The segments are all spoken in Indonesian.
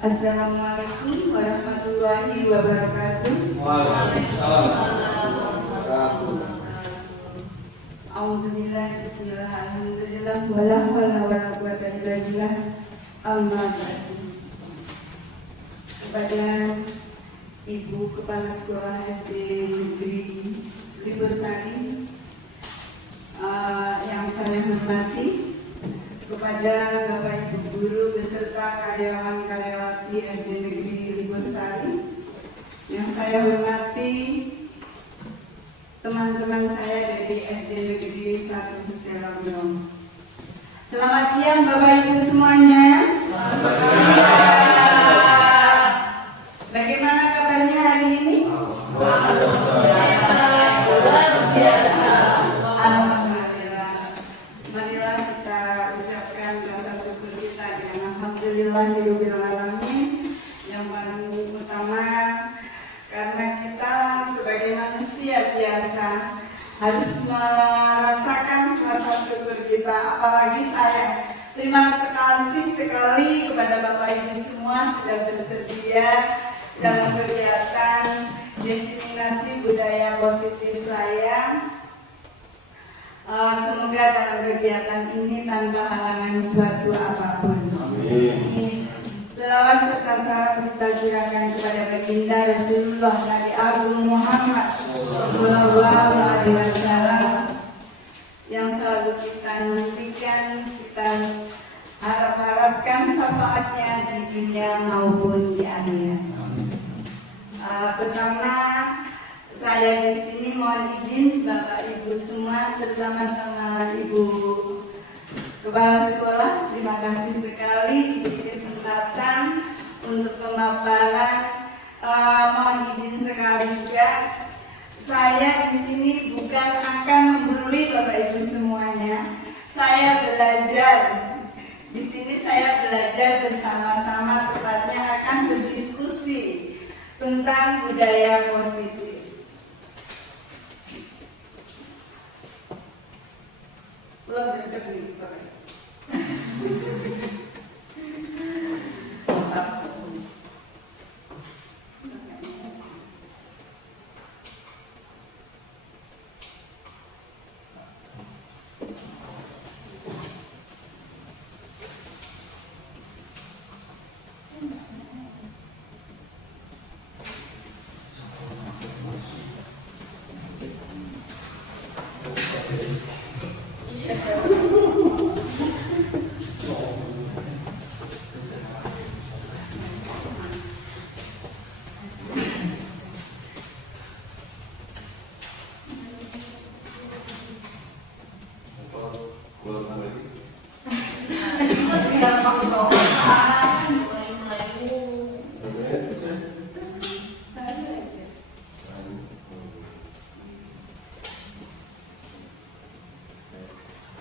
Assalamualaikum warahmatullahi wabarakatuh. Waalaikumsalam warahmatullahi wabarakatuh. Alhamdulillah, bismillah, alhamdulillah, wala haula wala quwwata illa billah. Amma ba'du. Kepada Ibu Kepala Sekolah SD Negeri Libursari yang saya hormati, kepada Bapak Ibu Guru beserta karyawan-karyawati SD Negeri Libursari yang saya hormati, teman-teman saya dari SD Negeri 1 Selangor. Selamat siang Bapak Ibu semuanya. Selamat siang. Bagaimana kabarnya hari ini? Luar biasa. Alhamdulillah. Marilah kita ucapkan rasa syukur kita dengan alhamdulillahirabbil alamin. Yang paling utama karena kita sebagai manusia biasa harus merasakan rasa syukur kita. Apalagi saya terima kasih sekali kepada Bapak Ibu semua sudah bersedia dalam kegiatan diseminasi budaya positif saya. Semoga dalam kegiatan ini tanpa halangan suatu apapun. Amin. Selawat serta salam kita curahkan kepada baginda Rasulullah Nabi Agung Muhammad Sallallahu Alaihi Wasallam yang selalu kita nantikan, kita harapkan syafaatnya di dunia maupun di akhirat. Pertama, saya di sini mohon izin Bapak Ibu semua, terutama sama Ibu Kepala Sekolah, terima kasih sekali diberi kesempatan untuk pemaparan. Mohon izin sekali juga, saya di sini bukan akan menggurui Bapak Ibu semuanya. Saya belajar di sini, saya belajar bersama-sama, tepatnya akan berdiskusi tentang budaya positif. Belum cocok nih Bapak.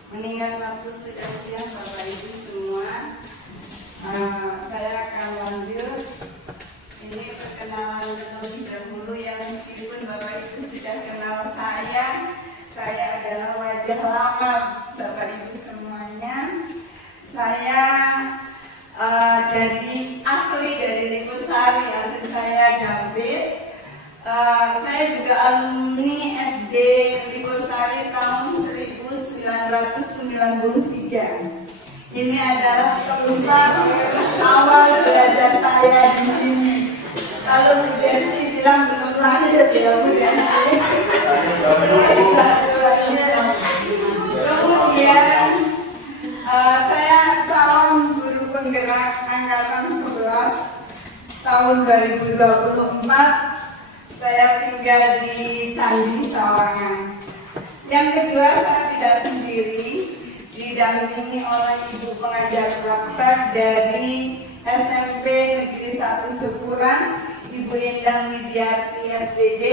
Mengingat waktu sudah siang Bapak Ibu semua, saya akan lanjut. Ini perkenalan terlebih dahulu ya, meskipun Bapak Ibu sudah kenal saya adalah wajah lama Bapak Ibu semuanya. Saya asli dari Libursari, asli saya Gambir. Saya juga alumni SD Libursari tahun 1993. Ini adalah keluar awal belajar saya di sini. Kalau Bu Desi bilang belum lahir ya Bu Desi. Kemudian saya calon guru penggerak angkatan 11 tahun 2024. Saya tinggal di Candi Sawangan. Yang kedua, saya tidak sendiri, didampingi oleh Ibu pengajar praktek dari SMP Negeri 1 Sepuran, Ibu Endang Widiarti SPD,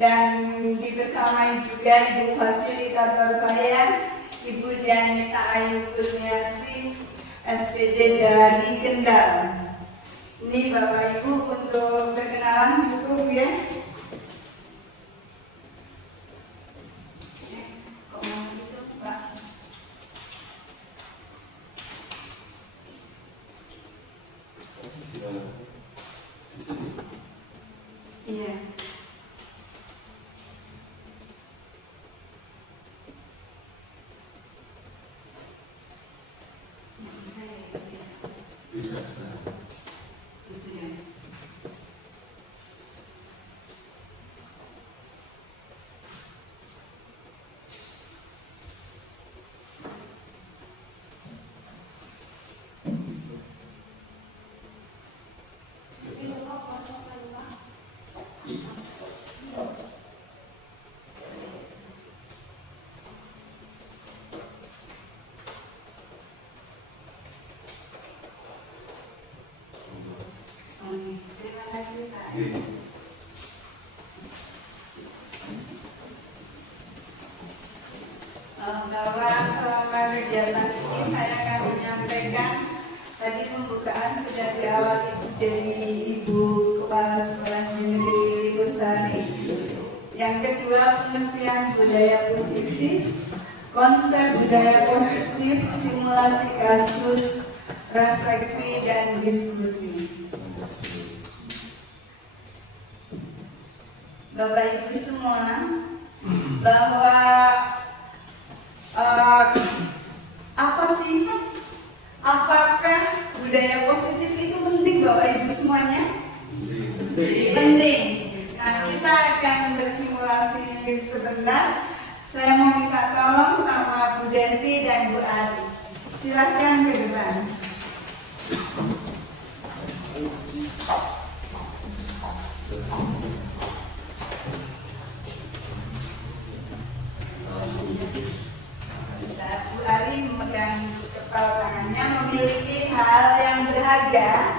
dan dibersamai juga Ibu fasilitator saya, Ibu Dianita Ayu Kurniasi SPD dari Kendal. Ini Bapak Ibu untuk perkenalan cukup ya. Bisa. Gitu ya. Terima kasih Pak. Bahwa selama kegiatan ini saya akan menyampaikan tadi pembukaan sudah diawali dari Ibu Kepala Sekolah Negeri Libusari. Yang kedua, pengertian budaya positif, konsep budaya positif, simulasi kasus, refleksi dan diskusi. Bapak Ibu semua, bahwa apa sih? Apakah budaya positif itu penting Bapak Ibu semuanya? Penting. Nah, kita akan bersimulasi sebentar. Saya mau minta tolong sama Bu Desi dan Bu Ari. Silakan ke depan. Saat Bu Ari memegang kepala tangannya, memiliki hal yang berharga,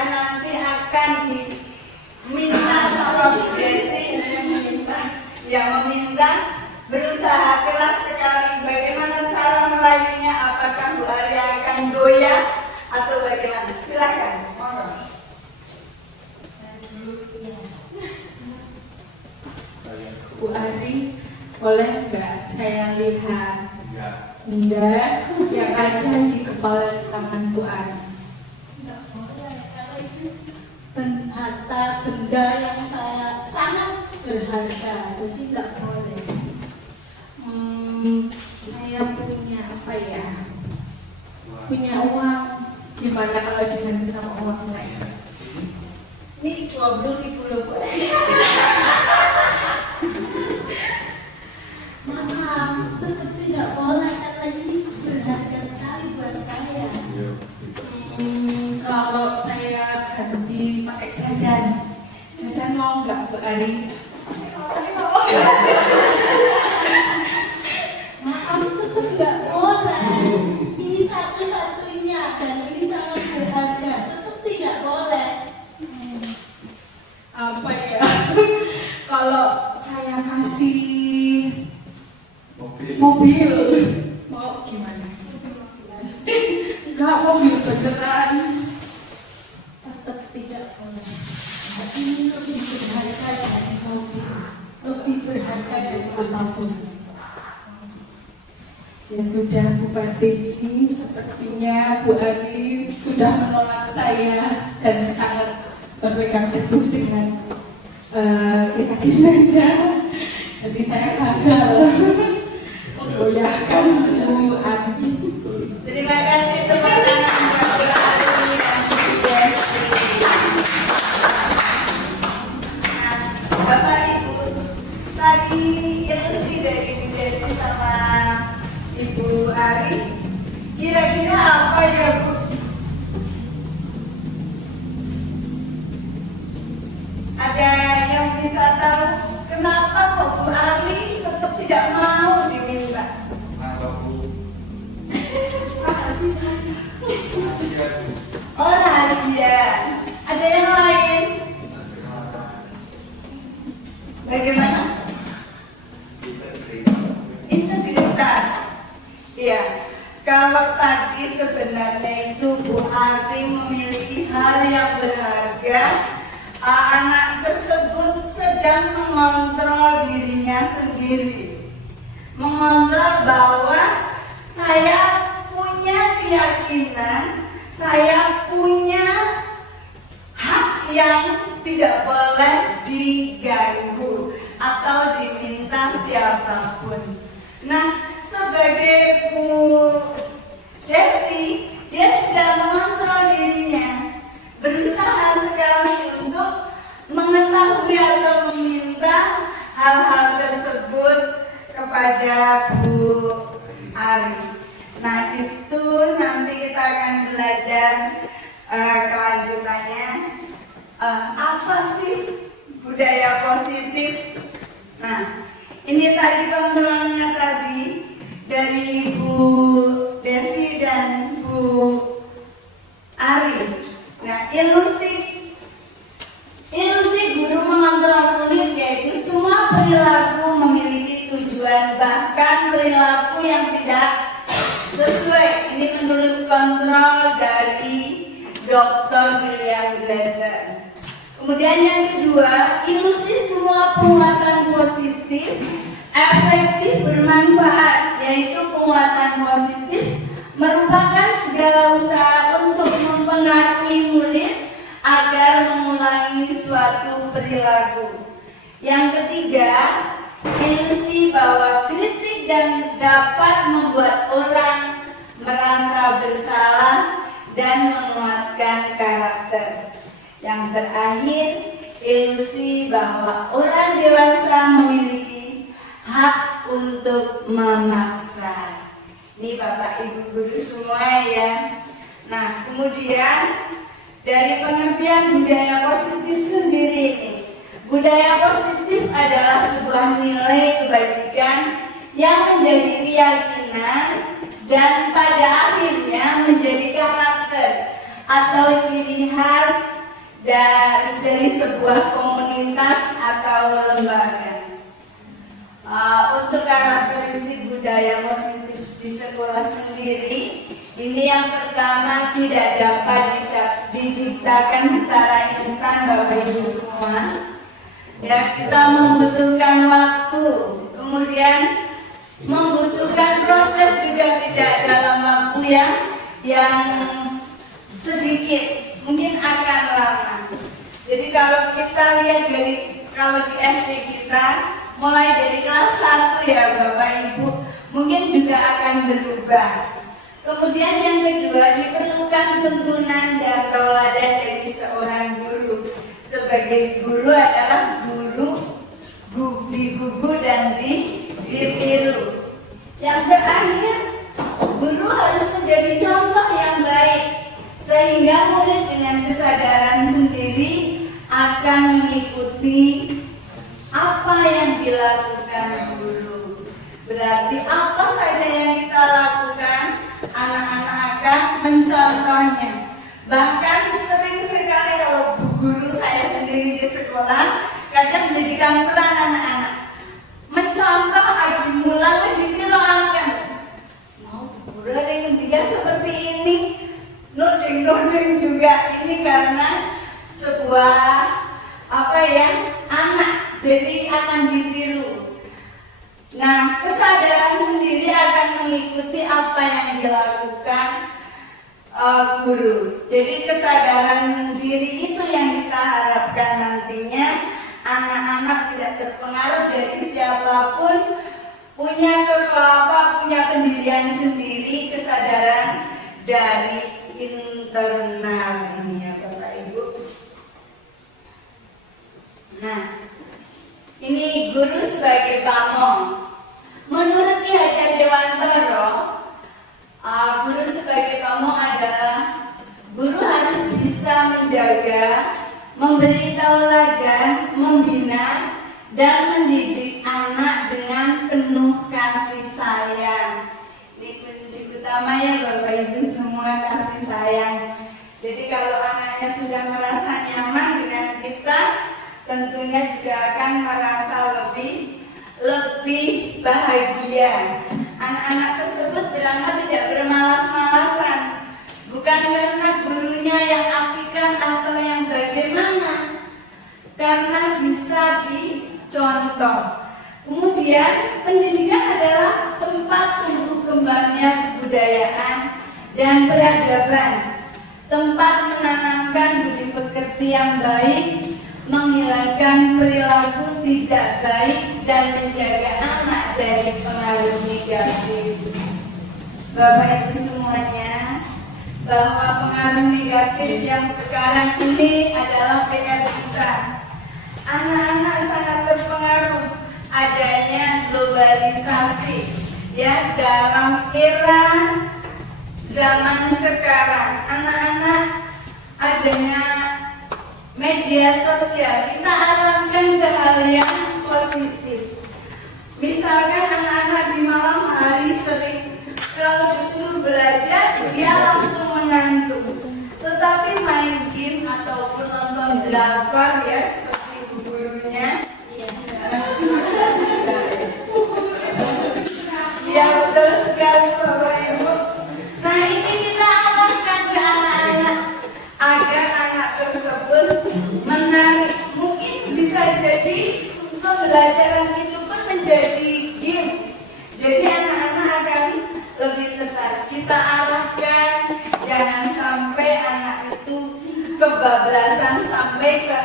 nanti akan diminta sama Bu Desi yang meminta berusaha keras sekali bagaimana cara merayunya. Apakah Bu Ari akan goyah atau bagaimana? Silakan. Bu Ari, boleh nggak saya lihat? Enggak. Yang ada di kepala tangan Bu Ari. Enggak boleh, kalau itu harta benda yang saya sangat berharga, jadi enggak boleh. Saya punya apa ya? Punya uang. Gimana kalau diganti sama uang saya? Ini 20.000 loh Bu. Maaf, tetap tidak boleh karena ini berharga sekali buat saya. Kalau saya ganti pakai jajan mau nggak Bu Ari? Maaf, tetap nggak boleh. Ini satu-satunya dan ini sangat berharga. Tetap tidak boleh. Apa ya? Kalau saya kasih mobil, mau gimana? Enggak, mobil beneran. Tetap tidak boleh. Ini lebih berharga dari mobil, lebih berharga dari apapun. Ya sudah Bu Pertiwi, sepertinya Bu Ari sudah menolak saya dan sangat berpegang teguh dengan keyakinannya. Jadi saya gagal menggoyahkan Bu Ari. Terima kasih teman-teman. Bapak Ibu, tadi ilusi dari Bu Desi sama Ibu Ari, kira-kira apa ya Bu? Ada yang bisa tahu kenapa kok Bu Ari tetap tidak mau diminta? Oh, rahasia. Ada yang lain? Bagaimana? Integritas. Iya. Kalau tadi sebenarnya itu Bu Ari memiliki hal yang berharga, anak tersebut sedang mengontrol dirinya sendiri, mengontrol bahwa saya punya keyakinan, saya punya hak yang tidak boleh diganggu atau diminta siapapun. Nah, sebagai Bu Desi, nanti kita akan belajar kelanjutannya. Apa sih budaya positif? Nah, ini tadi kontrolnya tadi dari Bu Desi dan Bu Ari. Nah, ilusi guru mengontrol murid yaitu semua perilaku memiliki tujuan, bahkan perilaku yang tidak sesuai. Ini menurut kontrol dari Dr. William Glasser. Kemudian yang kedua, ilusi semua penguatan positif efektif bermanfaat, yaitu penguatan positif merupakan segala usaha untuk mempengaruhi murid agar mengulangi suatu perilaku. Yang ketiga, ilusi bahwa kritik dan dapat membuat orang merasa bersalah dan menguatkan karakter. Yang terakhir, ilusi bahwa orang dewasa memiliki hak untuk memaksa. Ini Bapak Ibu guru semua ya. Nah, kemudian dari pengertian budaya positif sendiri ini, budaya positif adalah sebuah nilai kebajikan yang menjadi keyakinan dan pada akhirnya menjadi karakter atau ciri khas dari sebuah komunitas atau lembaga. Untuk karakteristik budaya positif di sekolah sendiri, ini yang pertama tidak dapat diciptakan secara instan Bapak Ibu semua. Ya, kita membutuhkan waktu, kemudian membutuhkan proses juga tidak dalam waktu yang sedikit, mungkin akan lama. Jadi kalau kita lihat kalau di SD kita mulai dari kelas 1 ya Bapak Ibu, mungkin juga akan berubah. Kemudian yang kedua, diperlukan tuntunan dan tauladan dari seorang guru. Sebagai guru adalah digugu dan ditiru. Yang terakhir, guru harus menjadi contoh yang baik sehingga murid dengan kesadaran sendiri akan mengikuti apa yang dilakukan guru. Berarti apa saja yang kita lakukan, anak-anak akan mencontohnya. Bahkan sering sekali kalau bu guru saya sendiri di sekolah kadang jadikan peran anak-anak mencontoh aji mulang menjadi akan mau bu guru ada yang ketiga seperti ini, noding juga. Ini karena sebuah anak jadi akan ditiru. Nah, kesadaran sendiri akan mengikuti apa yang dilakukan guru. Jadi kesadaran diri itu yang kita harapkan nantinya anak-anak tidak terpengaruh dari siapapun, punya pendirian sendiri, kesadaran dari internal ini ya Bapak Ibu. Nah, ini guru sebagai pamong. Menurut Ki Hajar Dewantoro, guru sebagai pamong adalah guru harus bisa menjaga, memberi tauladan, membina, dan mendidik anak dengan penuh kasih sayang. Ini kunci utamanya Bapak Ibu semua, kasih sayang. Jadi kalau anaknya sudah merasa nyaman dengan kita, tentunya juga akan merasa lebih bahagia. Anak-anak tersebut berangkat tidak bermalas-malasan, bukan karena gurunya yang apikan atau yang bagaimana, karena bisa dicontoh. Kemudian pendidikan adalah tempat tumbuh kembangnya kebudayaan dan peradaban, tempat menanamkan budi pekerti yang baik, menghilangkan perilaku tidak baik, dan menjaga anak dari pengaruh negatif. Bapak Ibu semuanya, bahwa pengaruh negatif yang sekarang ini adalah PR kita. Anak-anak sangat terpengaruh adanya globalisasi ya, dalam era zaman sekarang anak-anak adanya media sosial, kita arahkan ke hal yang positif. Misalkan anak-anak di malam hari sering kalau disuruh belajar dia langsung mengantuk, tetapi main game ataupun nonton drakor ya seperti ibu gurunya. Ya betul sekali Bapak Ibu. Nah ini kita arahkan ke anak-anak agar anak tersebut menarik. Mungkin bisa jadi pembelajaran itu pun menjadi game. Jadi anak-anak akan lebih tertarik. Kita arahkan, jangan sampai anak itu kebablasan sampai ke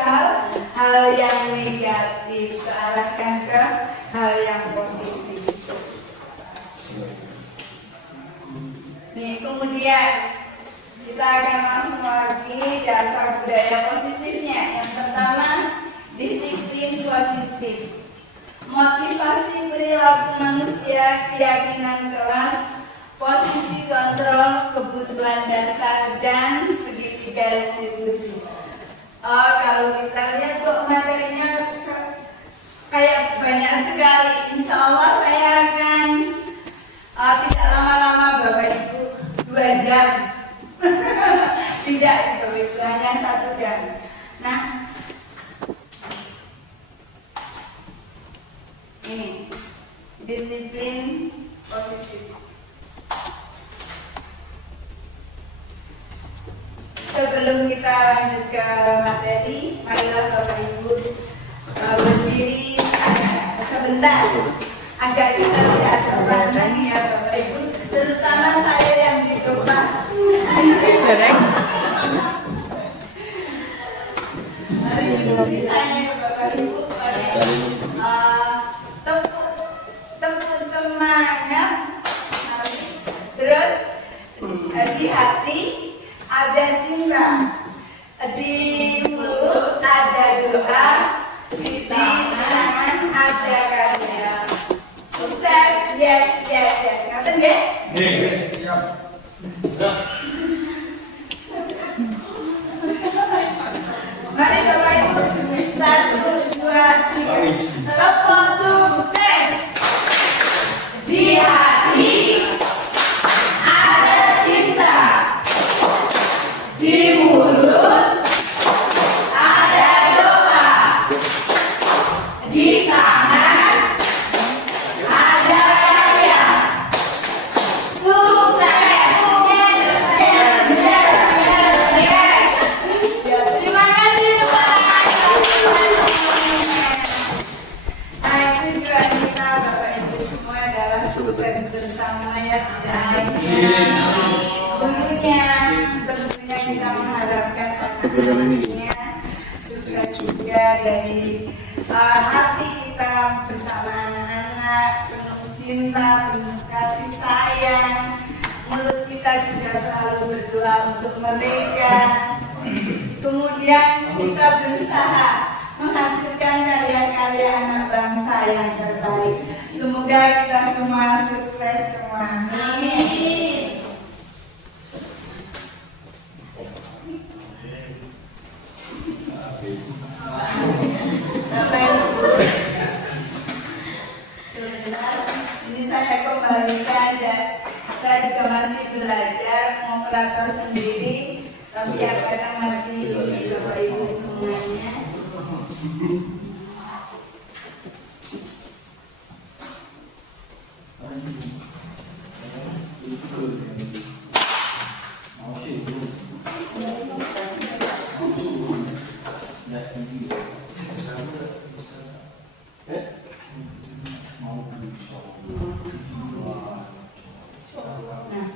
hal yang negatif. Kita arahkan ke hal yang positif. Nih, kemudian kita akan langsung lagi dasar budaya positifnya. Yang pertama, disiplin positif. Motivasi perilaku manusia, keyakinan kelas, posisi kontrol, kebutuhan dasar, dan segitiga restitusi. Oh, kalau kita lihat kok materinya kayak banyak sekali. Insya Allah saya akan tidak lama-lama Bapak Ibu 2 jam. Tidak Bapak Ibu, hanya 1 jam. Nah, ini disiplin positif. Sebelum kita lanjut ke materi, marilah Bapak Ibu berdiri sebentar agar kita tidak terpandang ya Bapak Ibu, terutama saya yang di rumah. Mari berdiri saya Bapak Ibu. Tepuk semangat. Terus di hati ada cinta, di mulut ada doa, di tangan ada karya. Sukses, yes. Ngaten nggih? Nggih, siap. Mari Bapak Ibu, 1, 2, 3. Tepuk sukses. Di hati ada cinta, di mulut ada doa, di tangan ada karya. Sukses. Yes. Terima kasih Tuhan. Nah itu juga kita Bapak Ibu semua adalah sukses bersama ya, tidak hanya gurunya, tentunya kita mengharapkan anak-anaknya sukses juga dari hati kita bersama anak-anak, penuh cinta, penuh kasih sayang. Mulut kita juga selalu berdoa untuk mereka. Kemudian kita berusaha menghasilkan karya-karya anak bangsa yang terbaik. Semoga kita semua sukses semua. Amin. Bapak Ibu, sebentar ini saya kembalikan ya. Saya juga masih belajar operator sendiri, tapi kadang masih ini Bapak Ibu semuanya. Nah,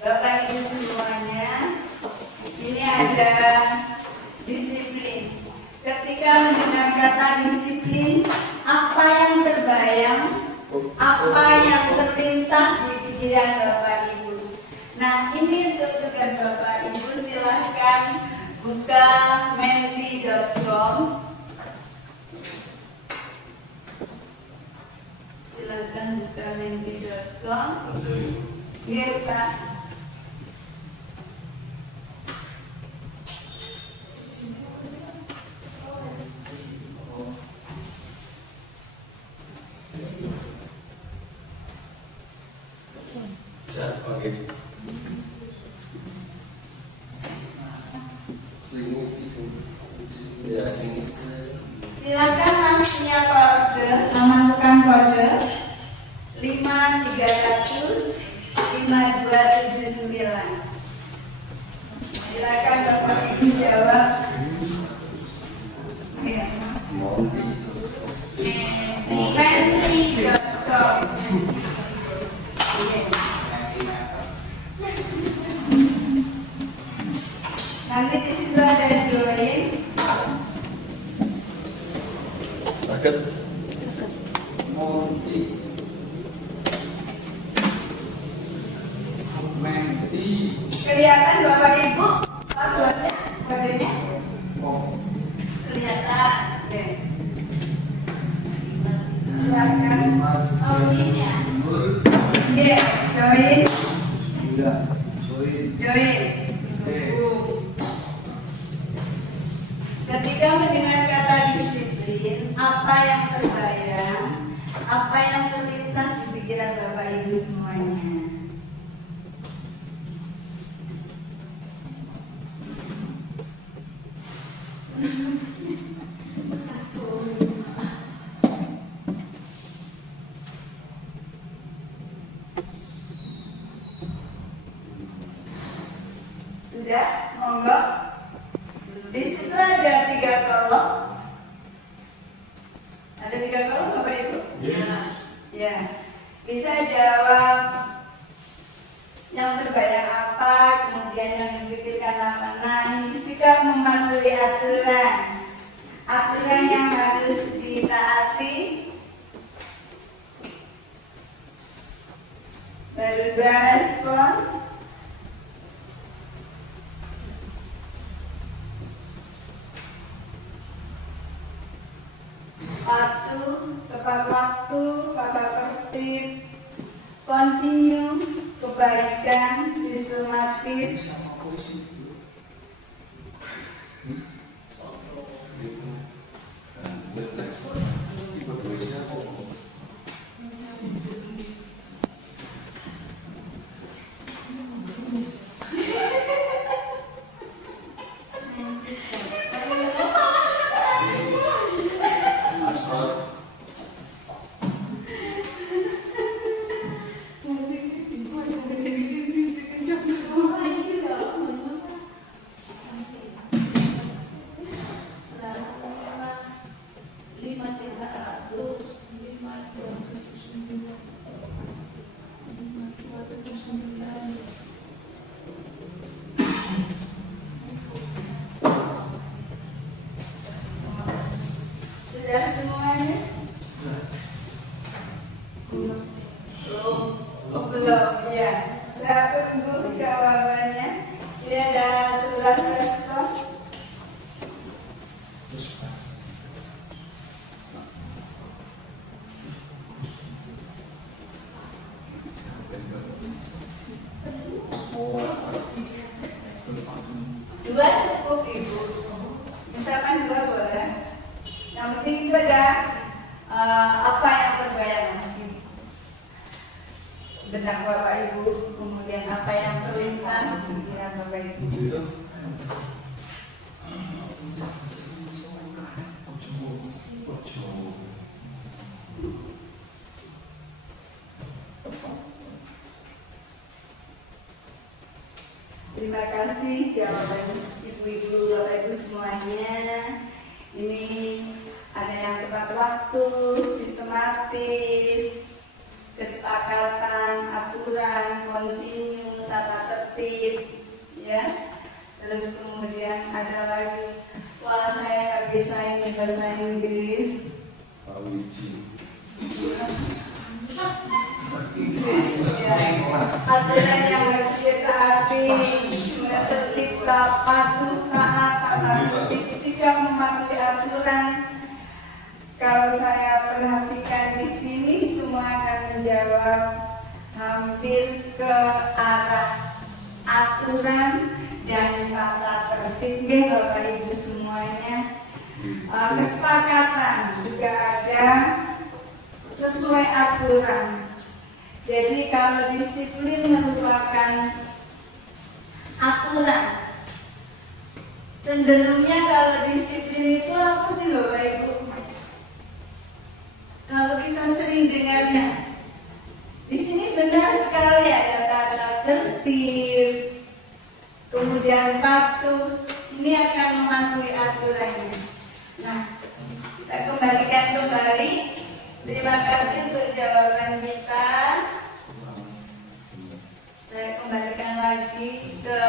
Bapak Ibu semuanya, ini ada disiplin. Ketika mendengar kata disiplin, apa yang terbayang, apa yang terlintas di pikiran Bapak Ibu? Nah, ini untuk tugas Bapak Ibu, silahkan buka menti.com. Silahkan buka menti.com. Iya, Pak. Silakan masuknya kode, memasukkan kode 5300-5279. Silakan Bapak Ibu jawab. Ya. Menti.com. Nanti di situ ada join. Sakit. Kelihatan Bapak Ibu passwordnya, kodenya? Kelihatan. Oke. Silakan. Oke, join. Join. Ketika mendengar kata disiplin, apa yang terbayang, apa yang terlintas di pikiran Bapak Ibu semuanya? Sudah, monggo. Di situ ada 3 kolom. Ada 3 kolom Bapak Ibu? Ya. Ya. Bisa jawab yang terbayang apa, kemudian yang dipikirkan apa. Nah, ini sikap mematuhi aturan. Aturan yang harus ditaati. Baru 2 respon. Patuh, tepat waktu, tata tertib, continue, kebaikan, sistematis. Sudah semuanya? Belum. Oh, belum, ya. Saya tunggu jawabannya. Ini ada 11 respon. Dua cukup Ibu. Misalkan 2 boleh. Yang penting itu ada apa yang terbayang di benak Bapak Ibu, kemudian apa yang terlintas di pikiran Bapak Ibu. Terima kasih jawaban Ibu-ibu, Bapak Ibu semuanya. Ini ada yang tepat waktu, sistematis, kesepakatan, aturan, continue, tata tertib, ya. Terus kemudian ada lagi, wah saya nggak bisa ini bahasa Inggris. Ya. Aturan yang harus ditaati, tertib, patuh, taat, tata tertib, sikap mematuhi aturan. Kalau saya perhatikan di sini, semua akan menjawab hampir ke arah aturan dan tata tertib, ya Bapak Ibu semuanya. Kesepakatan juga ada sesuai aturan. Jadi kalau disiplin merupakan aturan, cenderungnya kalau disiplin itu apa sih Bapak Ibu? Kalau kita sering dengarnya, di sini benar sekali ada kata tertib, kemudian patuh. Ini akan mematuhi aturannya. Nah, kita kembalikan kembali. Terima kasih untuk jawaban kita. Saya kembalikan lagi ke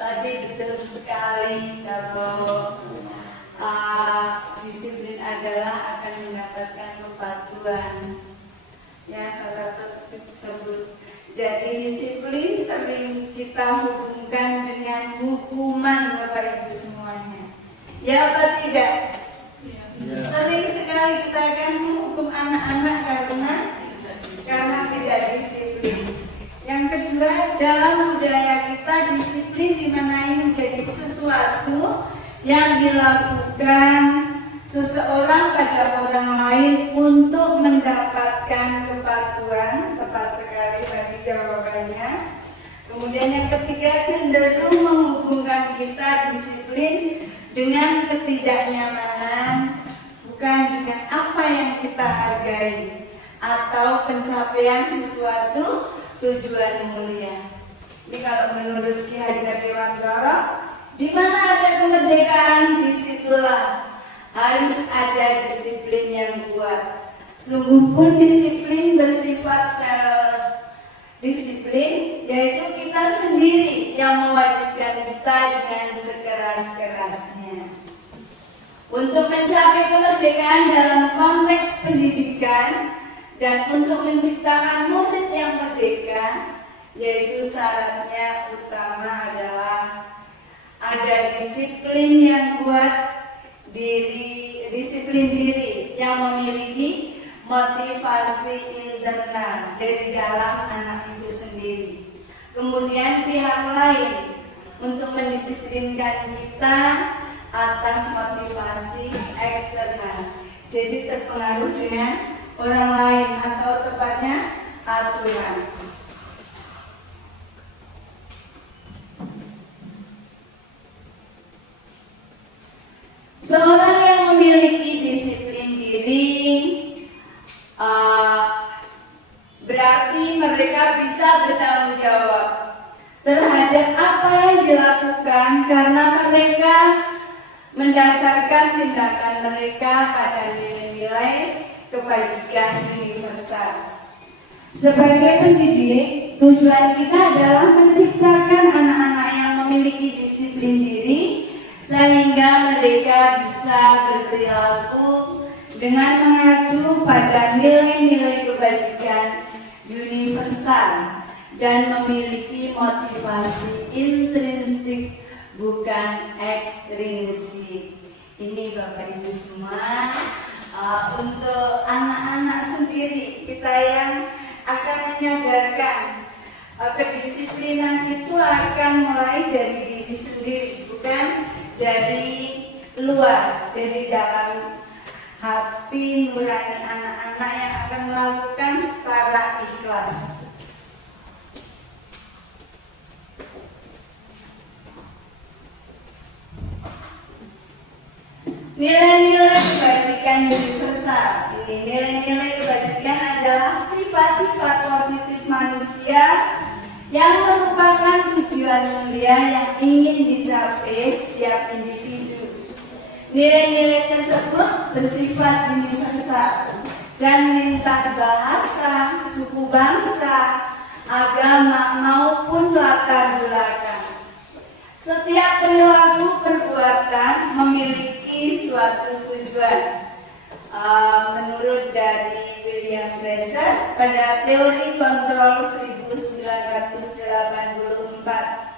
tadi betul sekali kalau disiplin adalah akan mendapatkan kepatuhan. Ya, kata tersebut. Jadi disiplin sering kita hubungkan dengan hukuman Bapak Ibu semuanya. Ya apa tidak? Ya. Sering sekali kita akan menghukum anak-anak karena tidak disiplin. Yang kedua, dalam budaya kita disiplin dimaknai menjadi sesuatu yang dilakukan seseorang pada orang lain untuk mendapatkan kepatuhan. Tepat sekali tadi jawabannya. Kemudian yang ketiga, cenderung menghubungkan kita disiplin dengan ketidaknyamanan, bukan dengan apa yang kita hargai atau pencapaian sesuatu tujuan mulia. Ini kalau menurut Ki Hajar Dewantara, di mana ada kemerdekaan, disitulah harus ada disiplin yang kuat. Sungguh pun disiplin bersifat self disiplin, yaitu kita sendiri yang mewajibkan kita dengan sekeras-kerasnya. Untuk mencapai kemerdekaan dalam konteks pendidikan dan untuk menciptakan murid yang merdeka, yaitu syaratnya utama adalah ada disiplin yang kuat, disiplin diri yang memiliki motivasi internal dari dalam anak itu sendiri. Kemudian pihak lain untuk mendisiplinkan kita atas motivasi eksternal. Jadi terpengaruh dengan orang lain atau tepatnya aturan. Seorang yang memiliki disiplin diri berarti mereka bisa bertanggung jawab terhadap apa yang dilakukan karena mereka mendasarkan tindakan mereka pada nilai-nilai kebajikan universal. Sebagai pendidik, tujuan kita adalah menciptakan anak-anak yang memiliki disiplin diri sehingga mereka bisa berperilaku dengan mengacu pada nilai-nilai kebajikan universal dan memiliki motivasi intrinsik bukan ekstrinsik. Ini Bapak Ibu semua, untuk anak-anak sendiri kita yang akan menyadarkan kedisiplinan itu akan mulai dari diri sendiri, bukan dari luar, dari dalam hati nurani anak-anak yang akan melakukan secara ikhlas. Nilai-nilai kebajikan universal. Ini nilai-nilai kebajikan adalah sifat-sifat positif manusia yang merupakan tujuan mulia yang ingin dicapai setiap individu. Nilai-nilai tersebut bersifat universal dan lintas bahasa, suku bangsa, agama maupun latar belakang. Setiap perilaku perbuatan memiliki suatu tujuan. Menurut dari William Fraser pada teori kontrol 1984.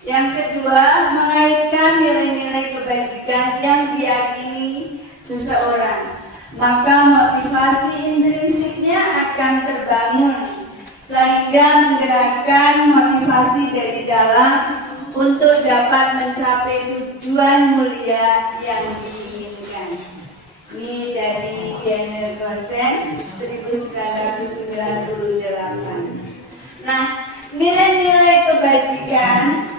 Yang kedua, mengaitkan nilai-nilai kebajikan yang diyakini seseorang, maka motivasi intrinsiknya akan terbangun sehingga menggerakkan motivasi dari dalam untuk dapat mencapai tujuan mulia yang diinginkan. Ini dari Daniel Gosen 1998. Nah, nilai-nilai kebajikan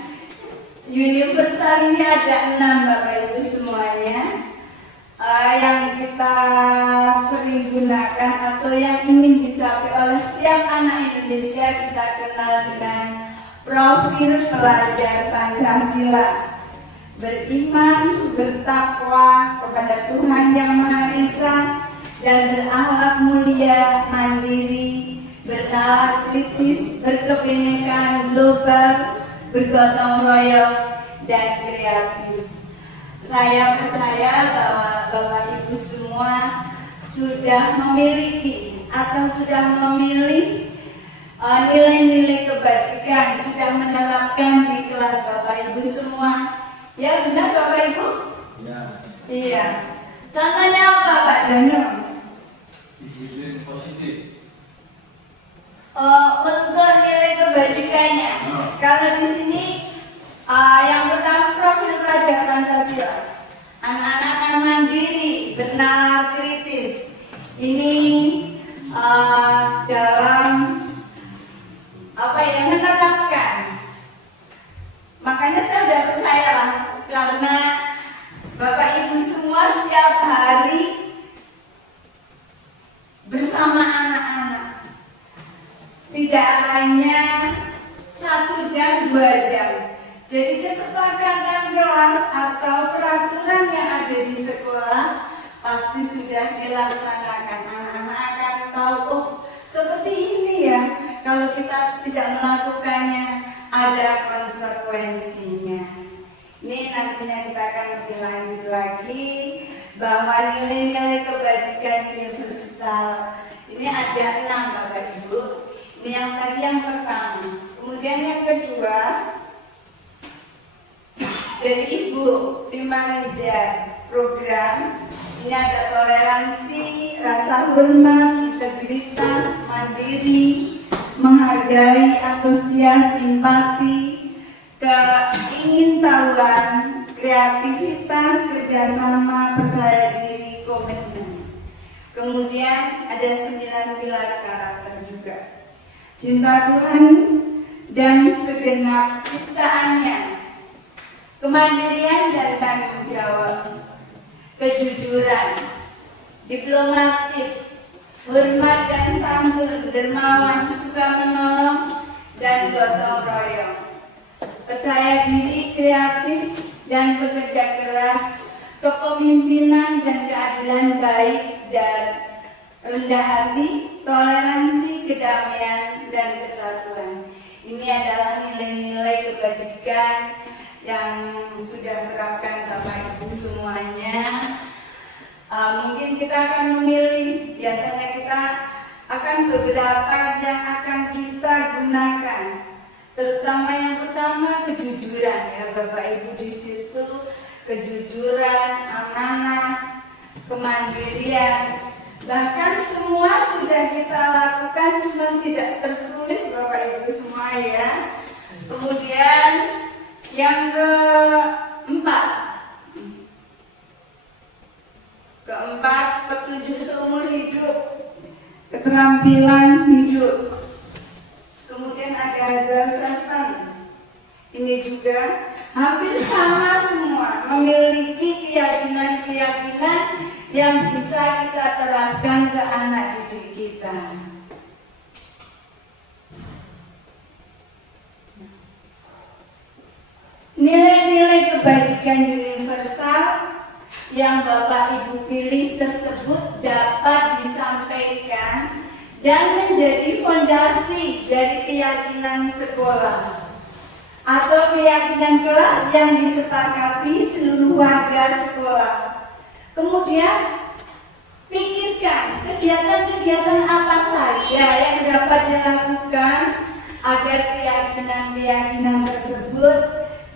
universal ini ada 6 Bapak Ibu semuanya, yang kita sering gunakan atau yang ingin dicapai oleh setiap anak Indonesia. Kita kenal dengan profil pelajar Pancasila: beriman, bertakwa kepada Tuhan Yang Maha Esa, dan berakhlak mulia, mandiri, bernalar kritis, berkebinekaan global, bergotong royong, dan kreatif. Saya percaya bahwa Bapak Ibu semua sudah memiliki atau sudah memilih nilai-nilai kebajikan, sudah menerapkan di kelas Bapak Ibu semua. Ya benar Bapak Ibu? Ya. Iya. Contohnya apa Pak Daniel? Disiplin positif. Untuk nilai kebajikannya, kalau di sini yang pertama profil pelajar Pancasila. Anak-anak yang mandiri, bernalar kritis. Ini dalam menerapkan. Makanya saya sudah percayalah, karena Bapak Ibu semua setiap hari bersama anak-anak. Tidak hanya 1 jam, 2 jam. Jadi kesepakatan kelas atau peraturan yang ada di sekolah pasti sudah dilaksanakan. Anak-anak akan tahu, oh seperti ini ya, kalau kita tidak melakukannya ada konsekuensinya. Ini nantinya kita akan lebih lanjut lagi bahwa nilai-nilai kebajikan universal ini ada 6 Bapak Ibu. Ini yang tadi yang pertama. Kemudian yang kedua dari Ibu Primariza program ini ada toleransi, rasa hormat, integritas, mandiri, menghargai, antusias, simpati, keingintahuan, kreativitas, kerjasama, percaya diri, komitmen. Kemudian ada 9 pilar karakter juga: cinta Tuhan dan segenap ciptaannya, kemandirian dan tanggung jawab, kejujuran, diplomatif, hormat dan santun, dermawan, suka menolong, dan gotong royong, percaya diri, kreatif, dan bekerja keras, kepemimpinan dan keadilan baik dan rendah hati, toleransi, kedamaian, dan kesatuan. Ini adalah nilai-nilai kebajikan yang sudah terapkan Bapak Ibu semuanya. Mungkin kita akan memilih, biasanya kita akan beberapa yang akan kita gunakan. Terutama yang pertama kejujuran ya Bapak Ibu, di situ kejujuran, amanah, kemandirian, bahkan semua sudah kita lakukan, cuma tidak tertulis Bapak Ibu semua ya. Kemudian yang keempat, petunjuk seumur hidup, keterampilan hidup. Kemudian ada the seven, ini juga hampir sama semua, memiliki keyakinan-keyakinan yang bisa kita terapkan ke anak didik kita. Nilai-nilai kebajikan universal yang Bapak Ibu pilih tersebut dapat disampaikan dan menjadi fondasi dari keyakinan sekolah atau keyakinan kelas yang disepakati seluruh warga sekolah. Kemudian pikirkan kegiatan-kegiatan apa saja yang dapat dilakukan agar keyakinan-keyakinan tersebut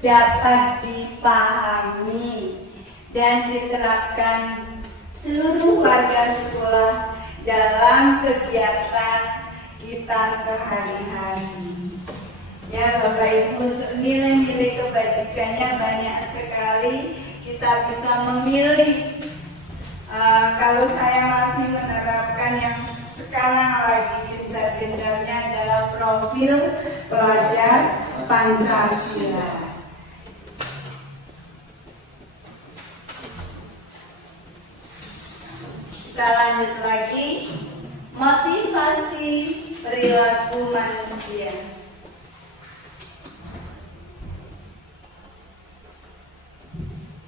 dapat dipahami dan diterapkan seluruh warga sekolah dalam kegiatan kita sehari-hari. Ya Bapak Ibu, untuk nilai-nilai kebajikannya banyak sekali. Kita bisa memilih. Kalau saya masih menerapkan yang sekarang lagi gencar-gencarnya adalah profil pelajar Pancasila. Kita lanjut lagi, motivasi perilaku manusia.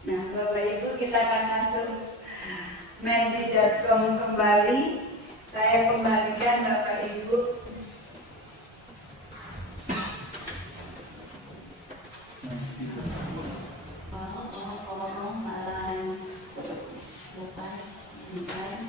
Nah Bapak Ibu, kita akan masuk menti.com kembali. Saya kembalikan Bapak Ibu. Malah lupa sebentar.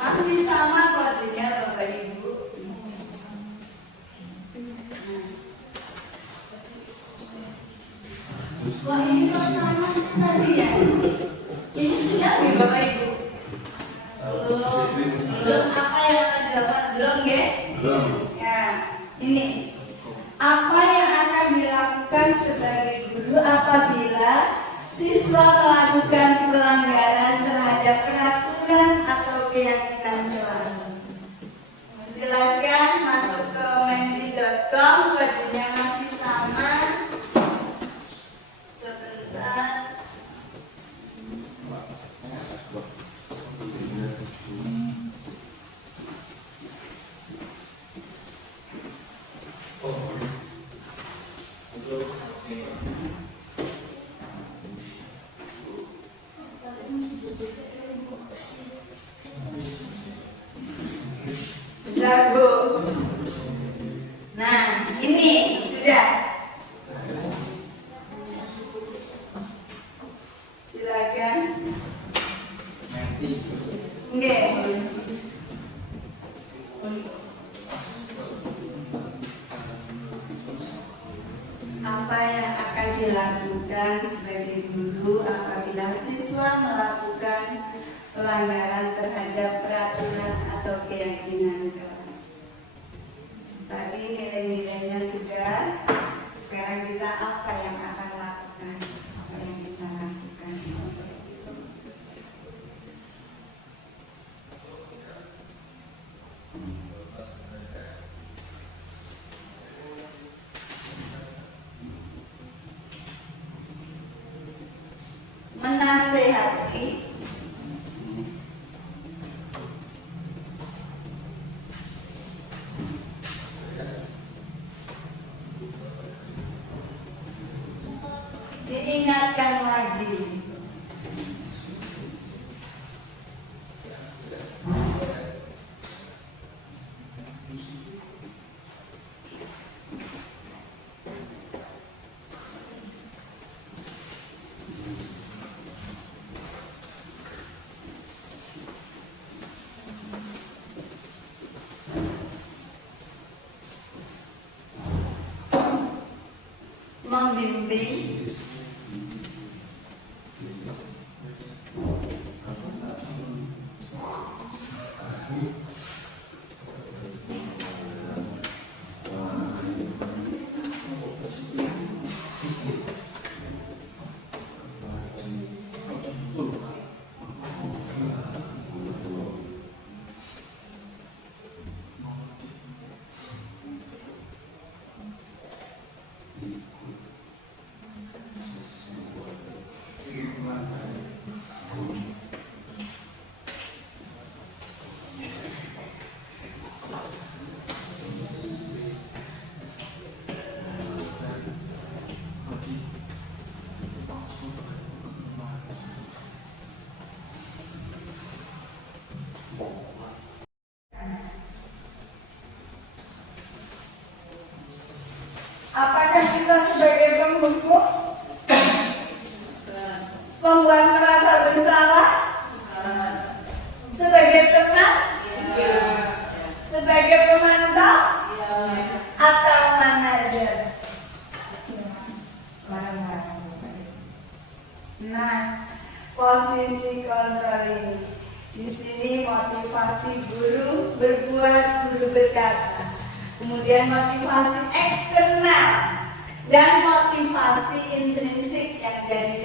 Masih sama kodenya Bapak Ibu. Wah ini kok sama tadi ya? Ini sudah nih Bapak Ibu. Belum apa yang akan dilakukan? Belum ya? Belum. Ya, ini apa yang akan dilakukan sebagai guru apabila siswa melakukan pelanggaran terhadap peraturan atau keyakinan kelas? Silakan masuk ke menti.com, kodenya masih sama. Sebentar. Bentar Bu. Nah ini sudah. Silakan. Oke. Apa yang akan dilakukan sebagai guru apabila siswa melakukan pelanggaran terhadap peraturan atau keyakinan kelas? Tadi nilai-nilainya sudah. Sekarang kita apa yang akan lakukan? Apa yang kita lakukan? Menasehati. Diingatkan lagi. Membimbing. Apakah kita sebagai penghukum membuat merasa bersalah? Sebagai teman? Sebagai pemantau? motivasi guru berbuat, guru berkata. Kemudian motivasi eksternal dan motivasi intrinsik yang dari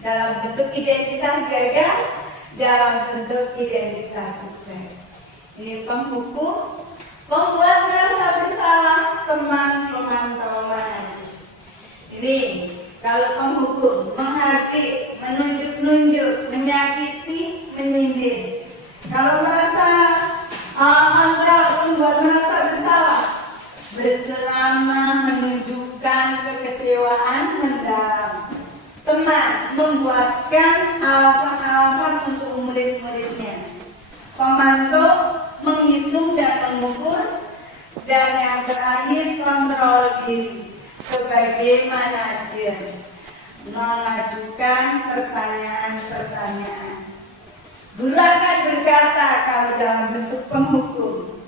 dalam bentuk identitas gagal, dalam bentuk identitas sukses. Ini penghukum, membuat merasa bersalah teman pemantau manajim. Ini kalau penghukum menghardik, menunjuk-nunjuk, menyakiti, menyindir. Kalau merasa kontrol, membuat merasa bersalah, berceramah, menunjukkan kekecewaan mendalam. Teman membuatkan alasan-alasan untuk murid-muridnya. Pemantau menghitung dan mengukur. Dan yang terakhir kontrol diri sebagai manajer, mengajukan pertanyaan-pertanyaan. Guru akan berkata kalau dalam bentuk penghukum,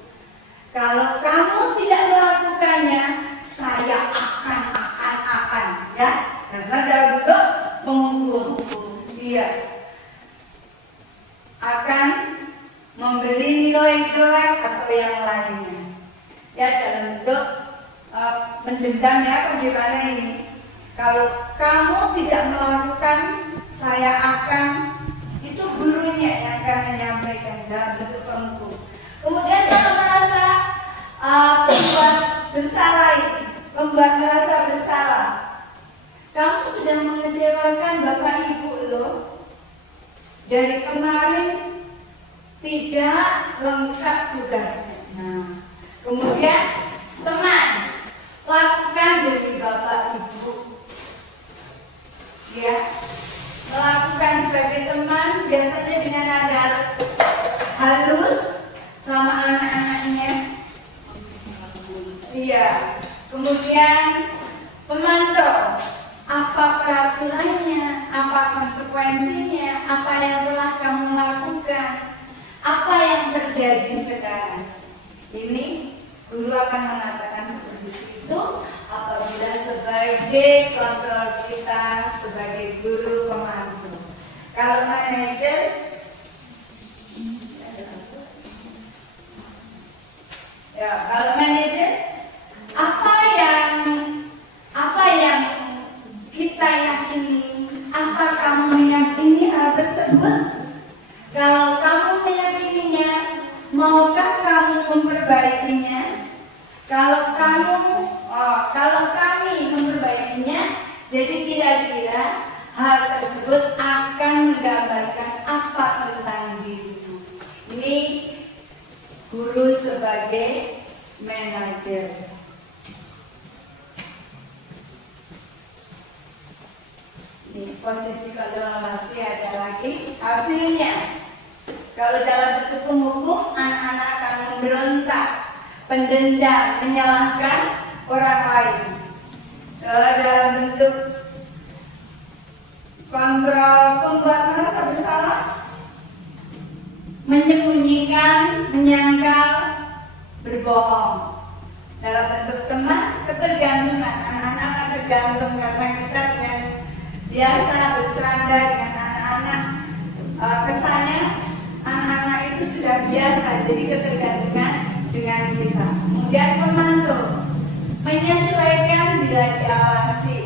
kalau kamu tidak melakukannya, saya akan, ya, karena dalam bentuk penghukum, dia akan memberi nilai jelek atau yang lainnya, ya, dalam bentuk mendendam, ya, bagaimana ini? Kalau kamu tidak melakukan, saya akan, itu gurunya yang akan menyampaikan dalam bentuk penghukum. Kemudian kalau merasa membuat merasa bersalah, kamu sudah mengecewakan Bapak Ibu loh. Dari kemarin tidak lengkap tugasnya. Nah, kemudian teman lakukan demi Bapak Ibu, ya, melakukan sebagai teman biasanya dengan nada halus sama anak-anaknya, iya. Kemudian pemantau, apa peraturannya, apa konsekuensinya, apa yang telah kamu lakukan, apa yang terjadi sekarang. Ini guru akan mengatakan seperti itu apabila sebagai kontrol kita sebagai guru pemantau. Kalau manajer, ya, kalau manajer, apa yang kita yakini, apa kamu meyakini hal tersebut? Kalau kamu meyakininya, maukah kamu memperbaikinya? Kalau kami memperbaikinya, jadi kira-kira hal tersebut akan menggambarkan apa tentang dirimu. Ini guru sebagai manajer. Ini posisi kontrolasi ada lagi hasilnya. Kalau dalam bentuk penghukum, anak-anak akan memberontak, pendendam, menyalahkan orang lain. Kalau dalam bentuk kontrol pembuat merasa bersalah, menyembunyikan, menyangkal, berbohong. Dalam bentuk teman, ketergantungan. Anak-anak akan tergantung karena kita dengan biasa bercanda dengan anak-anak, kesannya anak-anak itu sudah biasa, jadi ketergantungan dengan kita. Kemudian pemantau, menyesuaikan bila diawasi.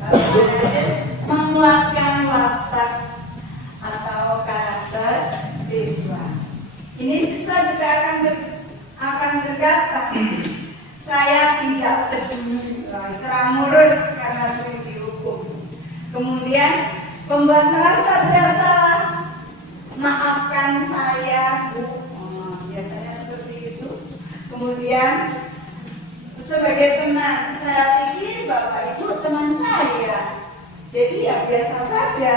Kalau manajer, menguatkan watak atau karakter siswa. Ini siswa juga akan berkata, saya tidak peduli, serang murus karena sering dihukum. Kemudian pembuat merasa bersalah, maafkan saya, Bu. Biasanya seperti itu. Kemudian sebagai teman, saya pikir Bapak Ibu teman saya, jadi ya biasa saja.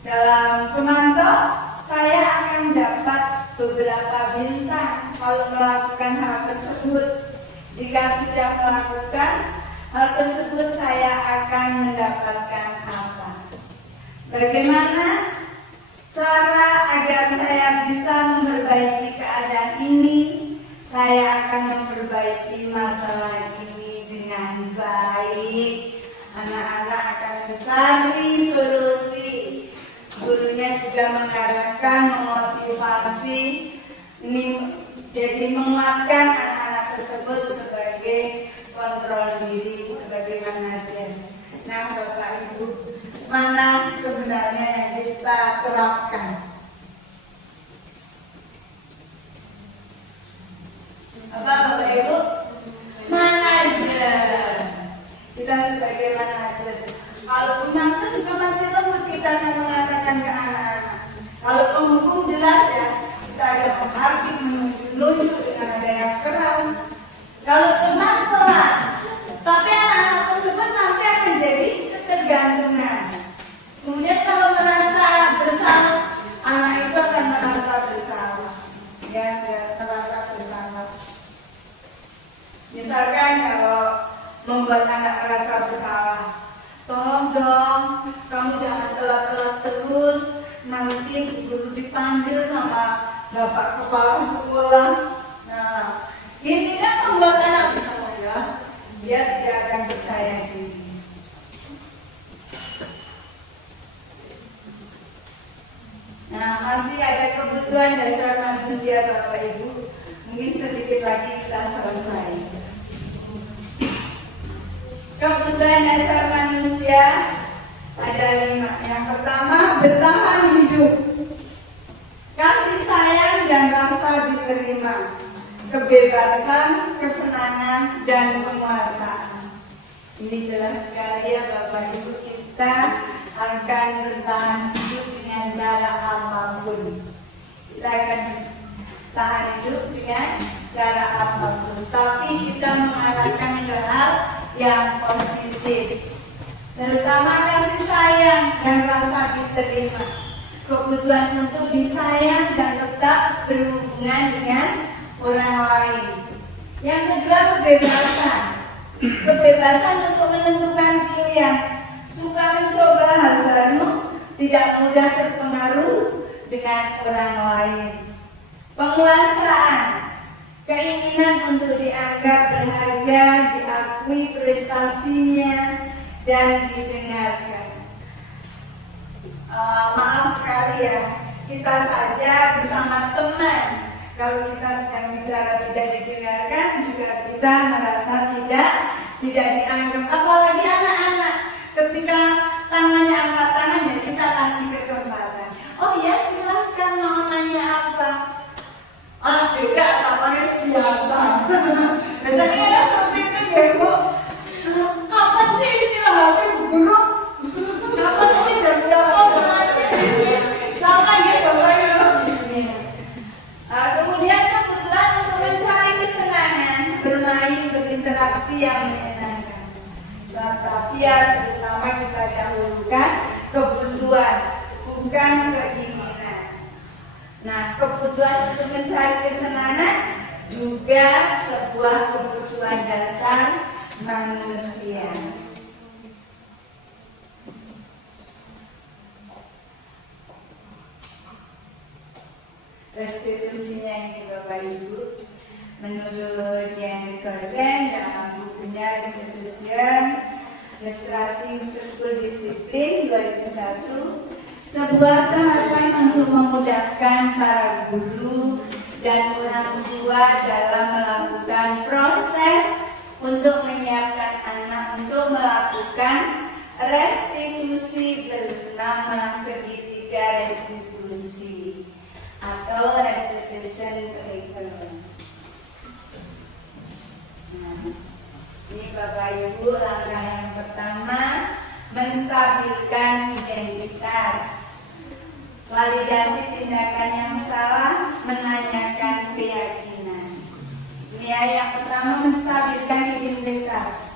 Dalam pemantau, saya akan dapat beberapa bintang kalau melakukan hal tersebut. Jika sudah melakukan hal tersebut, saya akan mendapatkan apa? Bagaimana cara agar saya bisa memperbaiki keadaan ini? Saya akan memperbaiki masalah ini dengan baik. Anak-anak akan mencari solusi. Gurunya juga mengarahkan, memotivasi motivasi ini jadi menguatkan anak-anak tersebut sebagai kontrol diri, sebagai manajer. Nah, Bapak Ibu, mana sebenarnya yang kita terapkan? Apa Bapak Ibu? Manajer. Kita sebagai manajer. Kalau penantang juga masih lembut kita yang mengatakan ke anak-anak. Kalau penghukum jelas ya, kita ada menghardik, menunjuk dengan ada yang keras. Kalau teman pelan, tapi anak-anak tersebut nanti akan jadi ketergantungan. Kemudian kalau merasa bersalah, anak itu akan merasa bersalah. Ya, merasa bersalah. Misalkan kalau membuat anak merasa bersalah, tolong dong, kamu jangan telat-telat terus, nanti guru dipanggil sama bapak kepala sekolah. Nah, ini kan membuat anak bersalah ya, dia tidak akan percaya diri. Nah, masih ada kebutuhan dasar manusia Bapak Ibu, mungkin sedikit lagi kita selesai. Kebutuhan dasar manusia ada 5. Yang pertama, bertahan hidup. Kasih sayang dan rasa diterima. Kebebasan, kesenangan, dan penguasaan. Ini jelas sekali ya Bapak Ibu, kita akan bertahan hidup dengan cara apapun. Kita akan tahan hidup dengan cara apapun. Tapi kita mengarahkan ke hal yang positif, terutama kasih sayang dan rasa diterima. Kebutuhan untuk disayang dan tetap berhubungan dengan orang lain. Yang kedua, kebebasan. Kebebasan untuk menentukan pilihan, suka mencoba hal baru, tidak mudah terpengaruh dengan orang lain. Penguasaan, keinginan untuk dianggap berharga, diakui prestasinya, dan didengarkan. Maaf sekali ya, kita saja bersama teman, kalau kita sedang bicara tidak didengarkan, juga kita merasa tidak dianggap. Apalagi anak-anak, ketika tangannya angkat tangannya, kita kasih kesempatan. Oh ya, silakan, mau nanya apa? Juga kapannya biasa. Biasanya ada seperti itu ya Bu. Kapan sih istirahatnya Bu Guru? Kapan sih jam berapa mulainya? Sama ya Bapak Ibu. Kemudian kebutuhan untuk mencari kesenangan, bermain, berinteraksi yang menyenangkan. Tapi yang terutama kita dahulukan kebutuhan, bukan keinginan. Nah, kebutuhan untuk mencari kesenangan juga sebuah kebutuhan dasar manusia. Restitusinya ini Bapak Ibu, menurut Jenny Kozen dalam bukunya Restitution, Restorating School Discipline 2001, sebuah tahapan untuk memudahkan para guru dan orang tua dalam melakukan proses untuk menyiapkan anak untuk melakukan restitusi bernama segitiga restitusi atau restitution curriculum. Nah, ini Bapak Ibu, langkah yang pertama, menstabilkan identitas. Validasi tindakan yang salah, menanyakan keyakinan. Ini yang pertama, menstabilkan identitas.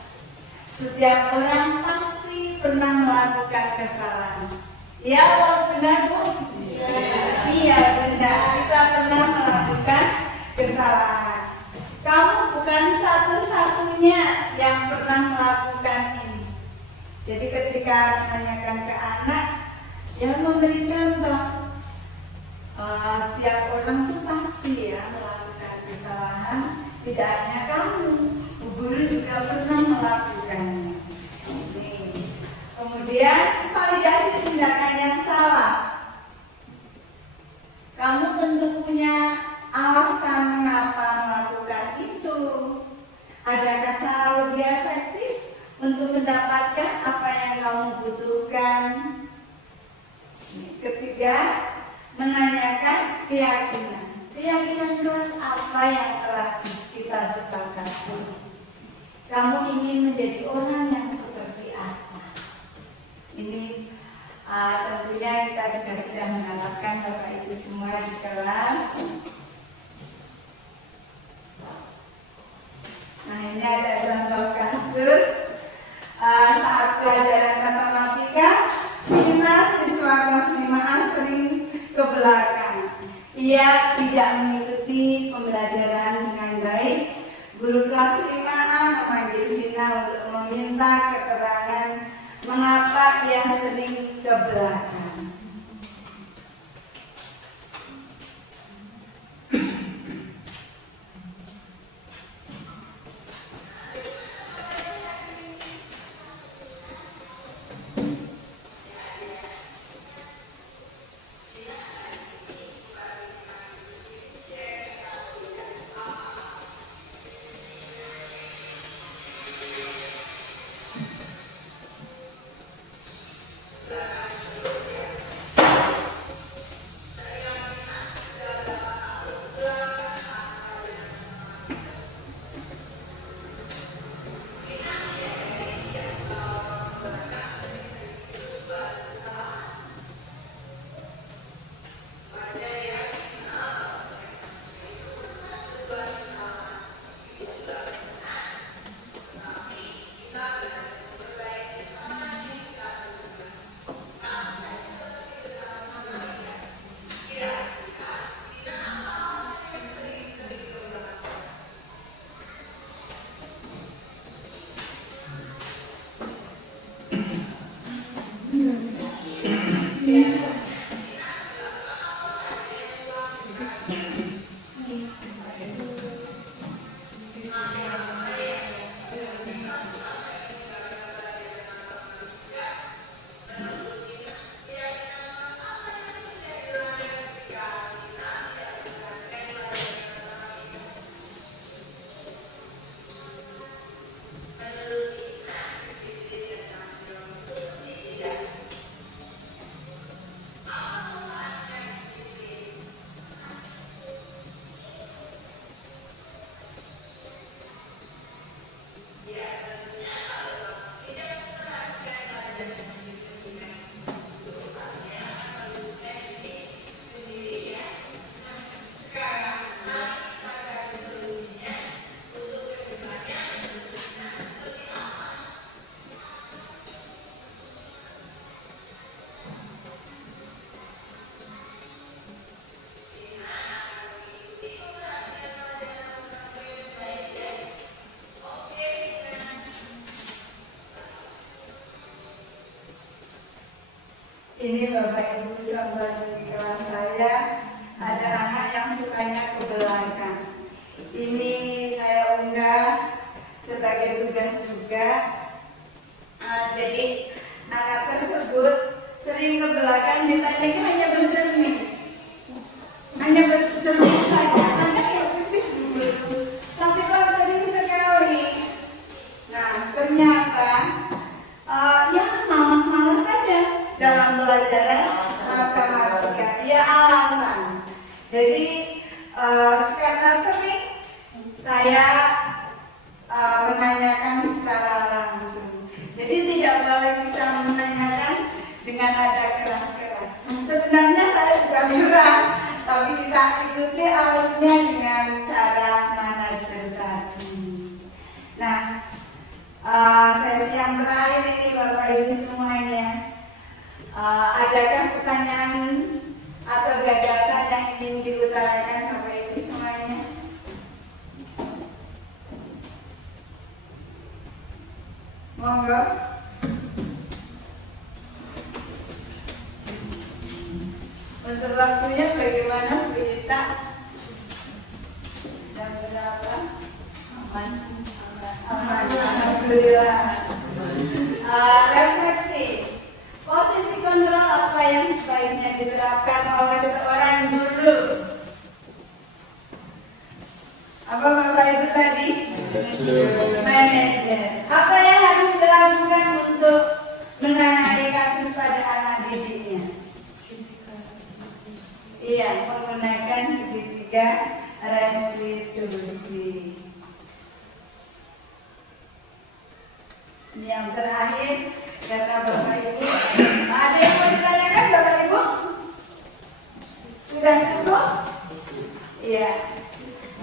Setiap orang pasti pernah melakukan kesalahan. Iya, benar Bu? Iya, benar. Kita pernah melakukan kesalahan. Kamu bukan satu-satunya yang pernah melakukan ini. Jadi ketika menanyakan ke anak, ya memberi contoh. Setiap orang tuh pasti ya melakukan kesalahan. Tidak hanya kamu, Bu Guru juga pernah melakukannya. Kemudian validasi tindakan yang salah. Kamu tentu punya yang telah kita sepakati. Kamu ingin menjadi orang yang seperti apa? Ini tentunya kita juga sudah mengharapkan Bapak Ibu semua di kelas. Nah, ini ada contoh kasus saat pelajaran matematika, Vina siswa kelas 5A sering ke belakang. Ia tidak mengikuti pembelajaran dengan baik. Guru kelas 5A memanggil Vina untuk meminta keterangan mengapa ia sering ke belakang. Ini Bapak Ibu contoh di kelas saya, ada anak yang sukanya ke belakang. Ini saya unggah sebagai tugas juga. Jadi anak tersebut sering ke belakang, ditanya hanya bercermin saja, anak yang pipis dulu. Tapi kok sering sekali. Nah, ternyata ya malas-malas saja dalam pelajaran matematika. Ya alasan. Jadi karena sering saya menanyakan secara langsung. Jadi tidak boleh kita menanyakan dengan ada keras-keras. Sebenarnya saya juga keras, tapi kita ikuti alurnya dengan cara manajer tadi. Nah, sesi yang terakhir ini Bapak Ibu semuanya, adakah pertanyaan atau gagasan yang ingin diutarakan Bapak Ibu semuanya? Monggo. Untuk waktunya bagaimana Bu Ita? Jam berapa? Aman. Alhamdulillah. Refleksi. Posisi kontrol apa yang sebaiknya diterapkan oleh seorang guru? Apa Bapak Ibu tadi? Manajer. Apa yang harus dilakukan untuk menangani kasus pada anak didiknya? Iya, menggunakan segitiga restitusi. Ini yang terakhir, karena Bapak Ibu ada yang mau ditanyakan Bapak Ibu? Sudah cukup? Iya.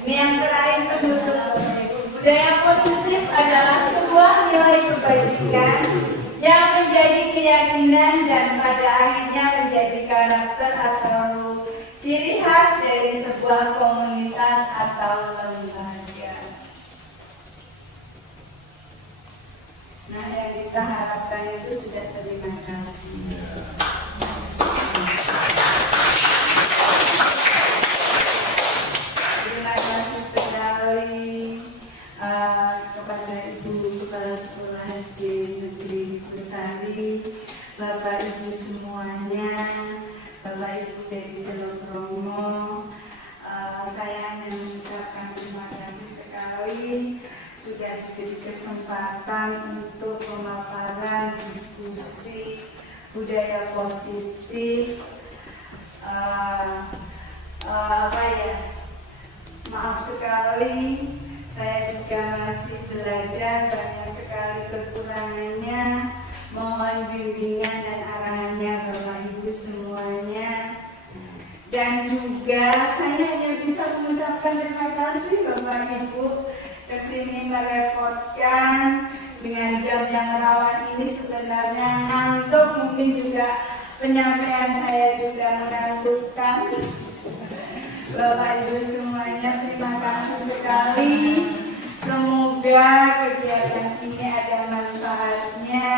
Ini yang terakhir penutup Bapak Ibu. Budaya positif adalah sebuah nilai kebajikan yang menjadi keyakinan dan pada akhirnya menjadi karakter atau ciri khas dari sebuah komunitas atau lembaga. Nah, yang kita harapkan itu sudah. Terima kasih. Terima kasih sekali kepada Ibu Kepala Sekolah SD Negeri Kusari, Bapak Ibu semuanya, Bapak Ibu dari Selokromo. Saya hanya mengucapkan terima kasih sekali sudah diberi kesempatan untuk pemaparan diskusi budaya positif. Maaf sekali, saya juga masih belajar, banyak sekali kekurangannya. Mohon bimbingan dan arahannya Bapak Ibu semuanya. Dan juga saya hanya bisa mengucapkan terima kasih Bapak Ibu kesini merepotkan dengan jam yang rawan ini. Sebenarnya ngantuk, mungkin juga penyampaian saya juga mengantukkan. Bapak Ibu semuanya, terima kasih sekali. Semoga kegiatan ini ada manfaatnya.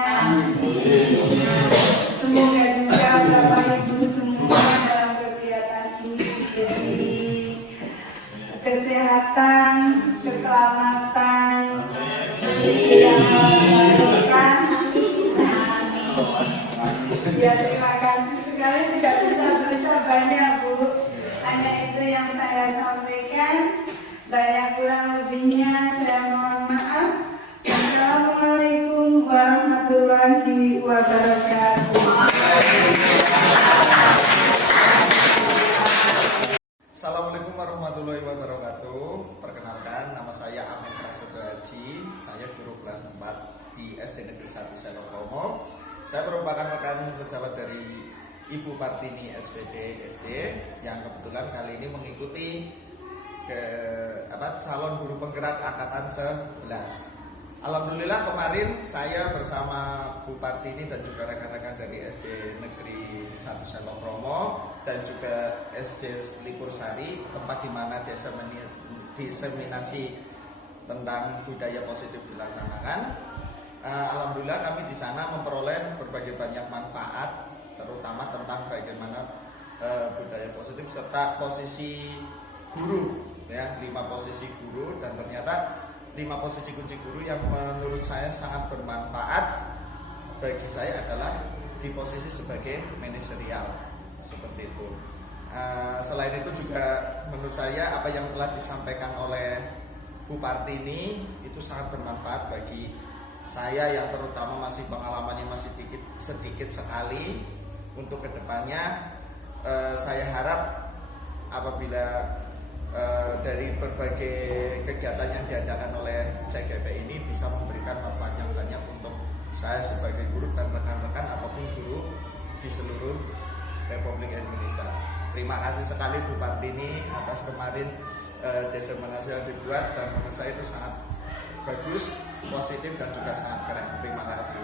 Semoga juga Bapak Ibu semua dalam kegiatan ini diberi kesehatan, keselamatan, yang barokah. Ya, terima kasih sekali, tidak bisa berucap banyak Bu. Hanya itu yang saya sampaikan. Banyak kurang lebihnya saya mohon maaf. Wassalamualaikum warahmatullahi wabarakatuh. Assalamualaikum warahmatullahi wabarakatuh. Perkenalkan, nama saya Amin Prasetyo Haji. Saya guru kelas 4 di SD Negeri 1 Selokromo. Saya merupakan rekan sejawat dari Ibu Partini SPD SD yang kebetulan kali ini mengikuti calon guru penggerak angkatan 11. Alhamdulillah kemarin saya bersama Bu Partini dan juga rekan-rekan dari SD Negeri 1 Selokromo dan juga SD Likursari, tempat di mana diseminasi tentang budaya positif dilaksanakan. Alhamdulillah kami di sana memperoleh berbagai banyak manfaat, terutama tentang bagaimana budaya positif serta posisi guru, ya, 5 posisi guru, dan ternyata 5 posisi kunci guru yang menurut saya sangat bermanfaat bagi saya adalah di posisi sebagai manajerial seperti itu. Selain itu juga menurut saya apa yang telah disampaikan oleh Bu Partini itu sangat bermanfaat bagi saya yang terutama masih pengalamannya masih sedikit sekali. Untuk kedepannya saya harap apabila dari berbagai kegiatan yang diadakan oleh CGP ini bisa memberikan manfaat yang banyak untuk saya sebagai guru dan rekan-rekan ataupun guru di seluruh Republik Indonesia. Terima kasih sekali Bu Partini atas kemarin diseminasi yang dibuat, dan menurut saya itu sangat bagus, positif, dan juga sangat keren. Terima kasih.